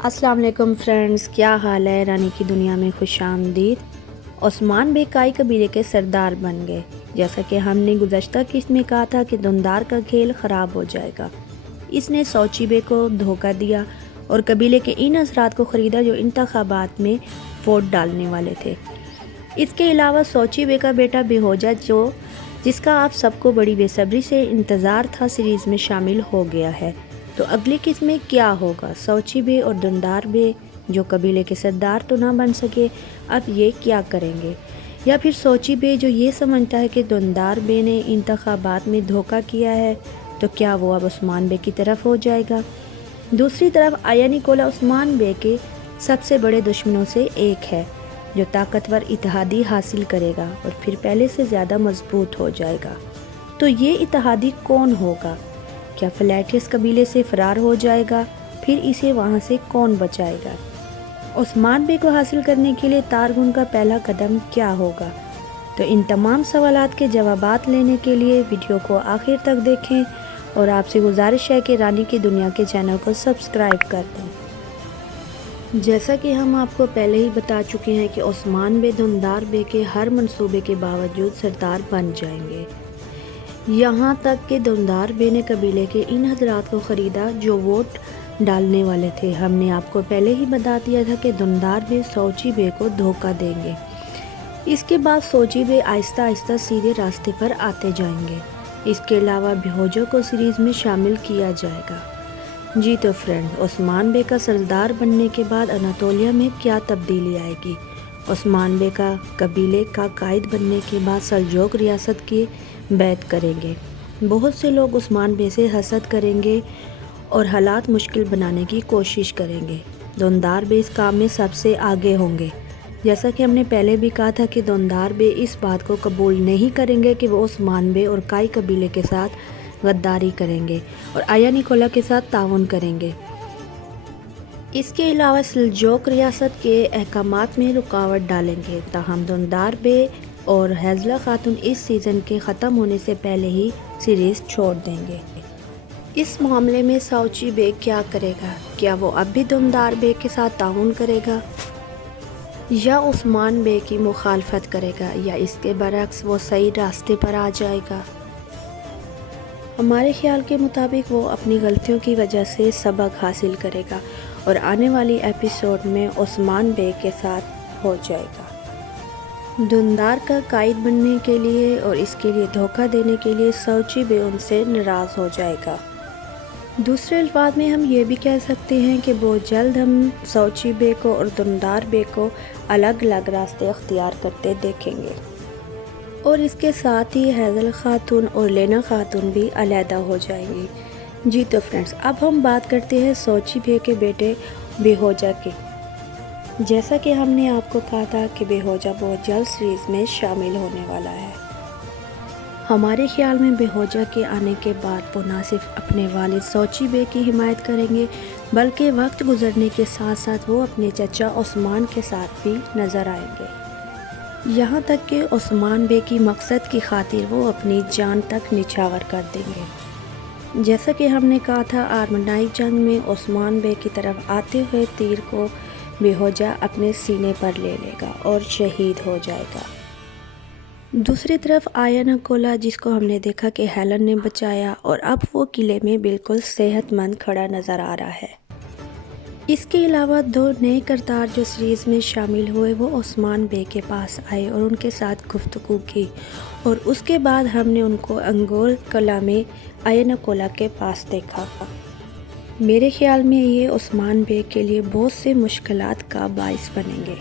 अस्सलाम वालेकुम फ्रेंड्स, क्या हाल है। रानी की दुनिया में खुश आमदीद। ओस्मान बे काई कबीले के सरदार बन गए। जैसा कि हमने गुज़श्ता किस्त में कहा था कि दुंदार का खेल ख़राब हो जाएगा। इसने सौची बे को धोखा दिया और कबीले के इन असरात को ख़रीदा जो इंतखाबात में वोट डालने वाले थे। इसके अलावा सौची बे का बेटा बेहोजा जिसका आप सबको बड़ी बेसब्री से इंतज़ार था, सीरीज़ में शामिल हो गया है। तो अगली किस्त में क्या होगा। सौची बे और दुंदार बे जो कबीले के सरदार तो ना बन सके, अब ये क्या करेंगे। या फिर सौची बे जो ये समझता है कि दुंदार बे ने इंतखाबात में धोखा किया है, तो क्या वो अब उस्मान बे की तरफ हो जाएगा। दूसरी तरफ आया निकोला उस्मान बे के सबसे बड़े दुश्मनों से एक है, जो ताकतवर इत्तेहादी हासिल करेगा और फिर पहले से ज़्यादा मजबूत हो जाएगा। तो ये इत्तेहादी कौन होगा। क्या फ्लैटियस कबीले से फरार हो जाएगा, फिर इसे वहाँ से कौन बचाएगा। उस्मान बे को हासिल करने के लिए तारगुन का पहला कदम क्या होगा। तो इन तमाम सवालात के जवाबात लेने के लिए वीडियो को आखिर तक देखें और आपसे गुजारिश है कि रानी की दुनिया के चैनल को सब्सक्राइब कर दें। जैसा कि हम आपको पहले ही बता चुके हैं कि उस्मान बे दुंदार बे के हर मंसूबे के बावजूद सरदार बन जाएंगे। यहाँ तक कि दुंदार बे ने कबीले के इन हजरात को ख़रीदा जो वोट डालने वाले थे। हमने आपको पहले ही बता दिया था कि दुंदार बे सौची बे को धोखा देंगे। इसके बाद सौची बे आहिस्ता आहिस्ता सीधे रास्ते पर आते जाएंगे। इसके अलावा बेहोजा को सीरीज़ में शामिल किया जाएगा। जी तो फ्रेंड, उस्मान बे का सरदार बनने के बाद अनातोलिया में क्या तब्दीली आएगी। उस्मान बे का कबीले का कायद बनने के बाद सल्जोक रियासत की बैत करेंगे। बहुत से लोग उस्मान बे से हसद करेंगे और हालात मुश्किल बनाने की कोशिश करेंगे। दुंदार बे इस काम में सबसे आगे होंगे। जैसा कि हमने पहले भी कहा था कि दुंदार बे इस बात को कबूल नहीं करेंगे कि वो उस्मान बे और काई कबीले के साथ गद्दारी करेंगे और आया निकोला के साथ ताउन करेंगे। इसके अलावा सल्जोक रियासत के अहकामात में रुकावट डालेंगे। ताहम दुंदार बे और हैज़ला खातून इस सीज़न के ख़त्म होने से पहले ही सीरीज़ छोड़ देंगे। इस मामले में सौची बे क्या करेगा। क्या वो अब भी दुंदार बे के साथ ताउन करेगा या उस्मान बे की मुखालफत करेगा, या इसके बरक्स वो सही रास्ते पर आ जाएगा। हमारे ख्याल के मुताबिक वो अपनी गलतियों की वजह से सबक हासिल करेगा और आने वाली एपिसोड में उस्मान बे के साथ हो जाएगा। दुंदार का कायद बनने के लिए और इसके लिए धोखा देने के लिए सौची बे उनसे नाराज़ हो जाएगा। दूसरे अल्फाज में हम ये भी कह सकते हैं कि बहुत जल्द हम सौची बे को और दुंदार बे को अलग अलग रास्ते अख्तियार करते देखेंगे और इसके साथ ही हैज़ल खातून और लेना खातून भी अलहदा हो जाएंगी। जी तो फ्रेंड्स, अब हम बात करते हैं सौची बे के बेटे बेहोजा की। जैसा कि हमने आपको कहा था कि बेहोजा बहुत जल्द सीरीज़ में शामिल होने वाला है। हमारे ख्याल में बेहोजा के आने के बाद वो ना सिर्फ अपने वालिद सौची बे की हिमायत करेंगे, बल्कि वक्त गुजरने के साथ साथ वो अपने चचा उस्मान के साथ भी नज़र आएंगे। यहाँ तक कि उस्मान बे की मकसद की खातिर वो अपनी जान तक निछावर कर देंगे। जैसा कि हमने कहा था, आर्मनाई जंग में उस्मान बे की तरफ आते हुए तीर को बेहोजा अपने सीने पर ले लेगा और शहीद हो जाएगा। दूसरी तरफ आया निकोला, जिसको हमने देखा कि हेलन ने बचाया और अब वो किले में बिल्कुल सेहतमंद खड़ा नज़र आ रहा है। इसके अलावा दो नए करतार जो सीरीज़ में शामिल हुए वो उस्मान बे के पास आए और उनके साथ गुफ्तगू की और उसके बाद हमने उनको अंगोल कला में आया निकोला के पास देखा। मेरे ख्याल में ये उस्मान बे के लिए बहुत से मुश्किलात का बाइस बनेंगे।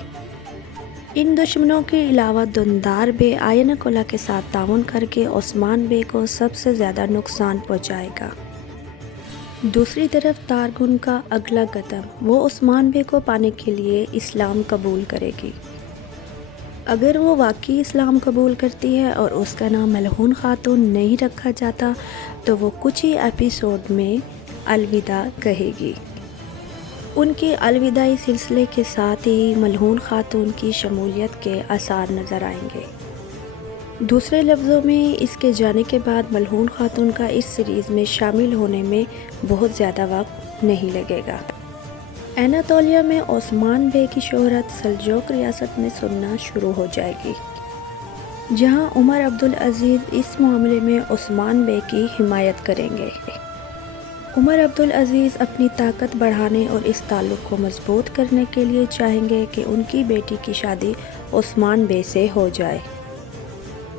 इन दुश्मनों के अलावा दुंदार बे आया निकोला के साथ ताउन करके उस्मान बे को सबसे ज़्यादा नुकसान पहुंचाएगा। दूसरी तरफ तारगुन का अगला कदम वो उस्मान बे को पाने के लिए इस्लाम कबूल करेगी। अगर वो वाकई इस्लाम कबूल करती है और उसका नाम मलहून खातून नहीं रखा जाता, तो वो कुछ ही एपिसोड में अलविदा कहेगी। उनके अलविदाई सिलसिले के साथ ही मलहून खातून की शमूलियत के आसार नज़र आएंगे। दूसरे लफ्ज़ों में, इसके जाने के बाद मलहून खातून का इस सीरीज़ में शामिल होने में बहुत ज़्यादा वक्त नहीं लगेगा। اناطولیہ میں عثمان بے کی شہرت سلجوق ریاست میں سننا شروع ہو جائے گی، جہاں عمر عبدالعزیز اس معاملے میں عثمان بے کی حمایت کریں گے۔ عمر عبدالعزیز اپنی طاقت بڑھانے اور اس تعلق کو مضبوط کرنے کے لیے چاہیں گے کہ ان کی بیٹی کی شادی عثمان بے سے ہو جائے۔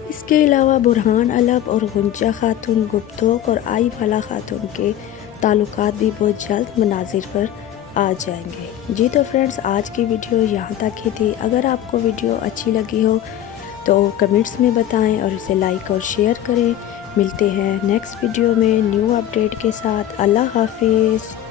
اس کے علاوہ برہان علب اور غنچہ خاتون گپتوک اور آئی پھلا خاتون کے تعلقات بھی بہت جلد مناظر پر آ جائیں گے۔ جی تو فرینڈز، آج کی ویڈیو یہاں تک ہی تھی۔ اگر آپ کو ویڈیو اچھی لگی ہو تو کمنٹس میں بتائیں اور اسے لائک اور شیئر کریں۔ ملتے ہیں نیکسٹ ویڈیو میں نیو اپڈیٹ کے ساتھ۔ اللہ حافظ۔